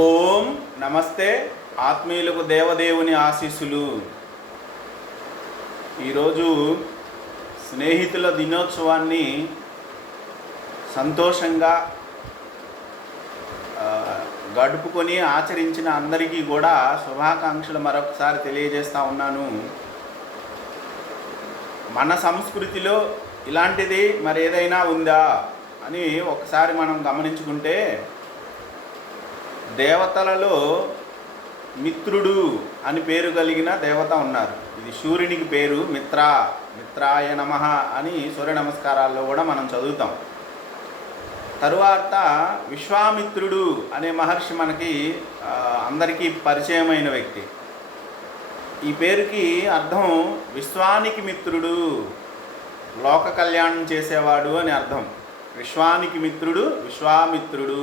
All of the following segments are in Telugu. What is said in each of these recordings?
ఓం నమస్తే. ఆత్మీయులకు దేవదేవుని ఆశీస్సులు. ఈరోజు స్నేహితుల దినోత్సవాన్ని సంతోషంగా గడుపుకొని ఆచరించిన అందరికీ కూడా శుభాకాంక్షలు మరొకసారి తెలియజేస్తూ ఉన్నాను. మన సంస్కృతిలో ఇలాంటిది మరేదైనా ఉందా అని ఒకసారి మనం గమనించుకుంటే, దేవతలలో మిత్రుడు అని పేరు కలిగిన దేవత ఉన్నారు. ఇది సూర్యునికి పేరు మిత్రాయ నమః అని సూర్య నమస్కారాల్లో కూడా మనం చదువుతాం. తరువాత విశ్వామిత్రుడు అనే మహర్షి మనకి అందరికీ పరిచయమైన వ్యక్తి. ఈ పేరుకి అర్థం విశ్వానికి మిత్రుడు, లోక కళ్యాణం చేసేవాడు అని అర్థం. విశ్వానికి మిత్రుడు విశ్వామిత్రుడు.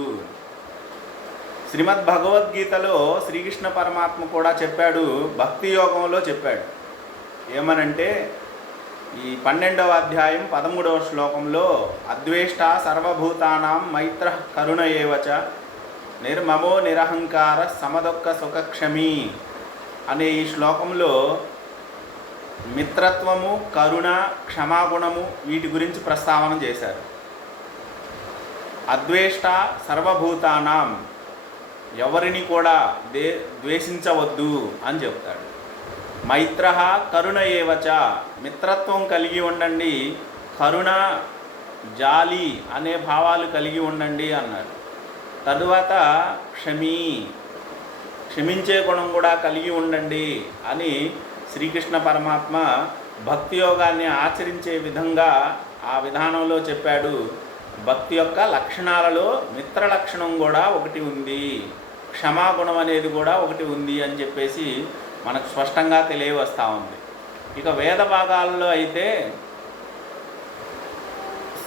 శ్రీమద్ భగవద్గీతలో శ్రీకృష్ణ పరమాత్మ కూడా చెప్పాడు, భక్తి యోగంలో చెప్పాడు. ఏమనంటే, ఈ 12వ అధ్యాయం 13వ శ్లోకంలో అద్వేష్ట సర్వభూతానాం మైత్ర కరుణ ఏవచ నిర్మమో నిరహంకార సమదొక్క సుఖక్షమి అనే ఈ శ్లోకంలో మిత్రత్వము, కరుణ, క్షమాగుణము వీటి గురించి ప్రస్తావన చేశారు. అద్వేష్ట సర్వభూతానాం, ఎవరిని కూడా ద్వేషించవద్దు అని చెప్తాడు. మైత్ర కరుణ ఏవచ, మిత్రత్వం కలిగి ఉండండి, కరుణ జాలి అనే భావాలు కలిగి ఉండండి అన్నాడు. తరువాత క్షమించే గుణం కూడా కలిగి ఉండండి అని శ్రీకృష్ణ పరమాత్మ భక్తి యోగాన్ని ఆచరించే విధంగా ఆ విధానంలో చెప్పాడు. భక్తి యొక్క లక్షణాలలో మిత్ర లక్షణం కూడా ఒకటి ఉంది, క్షమాగుణం అనేది కూడా ఒకటి ఉంది అని చెప్పేసి మనకు స్పష్టంగా తెలియవస్తూ ఉంది. ఇక వేద భాగాల్లో అయితే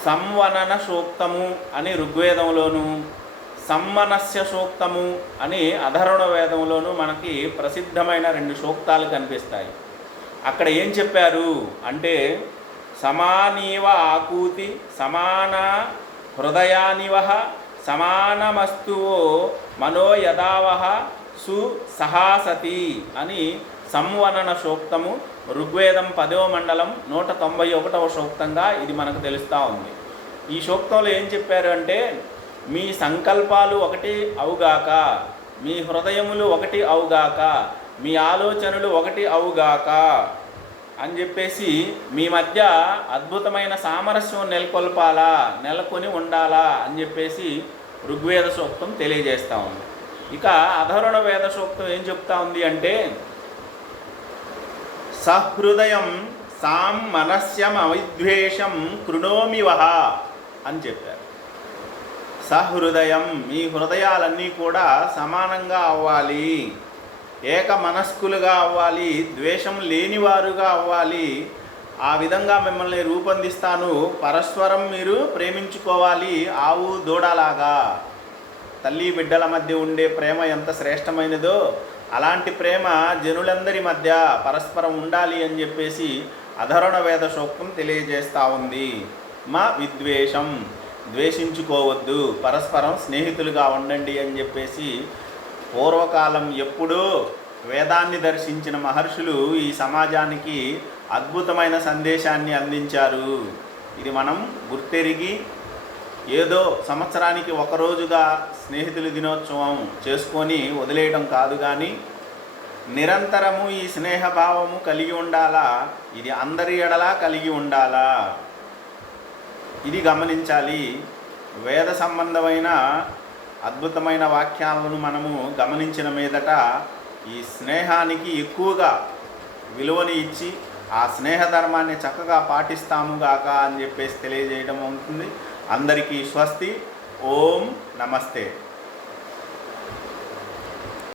సంవనన సూక్తము అని ఋగ్వేదంలోను, సమ్మనస్య సూక్తము అని అధర్వణ వేదంలోనూ మనకి ప్రసిద్ధమైన 2 సూక్తాలు కనిపిస్తాయి. అక్కడ ఏం చెప్పారు అంటే, సమానీవ ఆకూతి సమాన హృదయానివహ సమానమస్తువో మనో యదావహ సుసహాసతి అని సంవనన సూక్తము ఋగ్వేదం 10వ మండలం 191వ సూక్తంగా ఇది మనకు తెలుస్తూ ఉంది. ఈ సూక్తంలో ఏం చెప్పారు అంటే, మీ సంకల్పాలు ఒకటి అవుగాక, మీ హృదయములు ఒకటి అవుగాక, మీ ఆలోచనలు ఒకటి అవుగాక అని చెప్పేసి మీ మధ్య అద్భుతమైన సామరస్యం నెలకొని ఉండాలా అని చెప్పేసి ఋగ్వేద సూక్తం తెలియజేస్తూ ఉంది. ఇక అధర్వణ వేద సూక్తం ఏం చెప్తా ఉంది అంటే, సహృదయం సాం మనస్యం అవిద్వేషం కృణోమివహ అని చెప్పారు. సహృదయం, మీ హృదయాలన్నీ కూడా సమానంగా అవ్వాలి, ఏక మనస్కులుగా అవ్వాలి, ద్వేషం లేనివారుగా అవ్వాలి. ఆ విధంగా మిమ్మల్ని రూపొందిస్తాను. పరస్పరం మీరు ప్రేమించుకోవాలి, ఆవు దూడలాగా. తల్లి బిడ్డల మధ్య ఉండే ప్రేమ ఎంత శ్రేష్టమైనదో అలాంటి ప్రేమ జనులందరి మధ్య పరస్పరం ఉండాలి అని చెప్పేసి అధర్వణ వేద సూక్తం తెలియజేస్తూ ఉంది. మా విద్వేషం, ద్వేషించుకోవద్దు, పరస్పరం స్నేహితులుగా ఉండండి అని చెప్పేసి పూర్వకాలం ఎప్పుడూ వేదాన్ని దర్శించిన మహర్షులు ఈ సమాజానికి అద్భుతమైన సందేశాన్ని అందించారు. ఇది మనం గుర్తెరిగి ఏదో సంవత్సరానికి ఒకరోజుగా స్నేహితుల దినోత్సవం చేసుకొని వదిలేయడం కాదు, కానీ నిరంతరము ఈ స్నేహభావము కలిగి ఉండాలా. ఇది అందరి ఎడలా కలిగి ఉండాలా, ఇది గమనించాలి. వేద సంబంధమైన అద్భుతమైన వాక్యాలను మనము గమనించిన మీదట ఈ స్నేహానికి ఎక్కువగా విలువని ఇచ్చి ఆ స్నేహ ధర్మాన్ని చక్కగా పాటిస్తాముగాక అని చెప్పేసి తెలియజేయడం అవుతుంది. అందరికీ స్వస్తి. ఓం నమస్తే.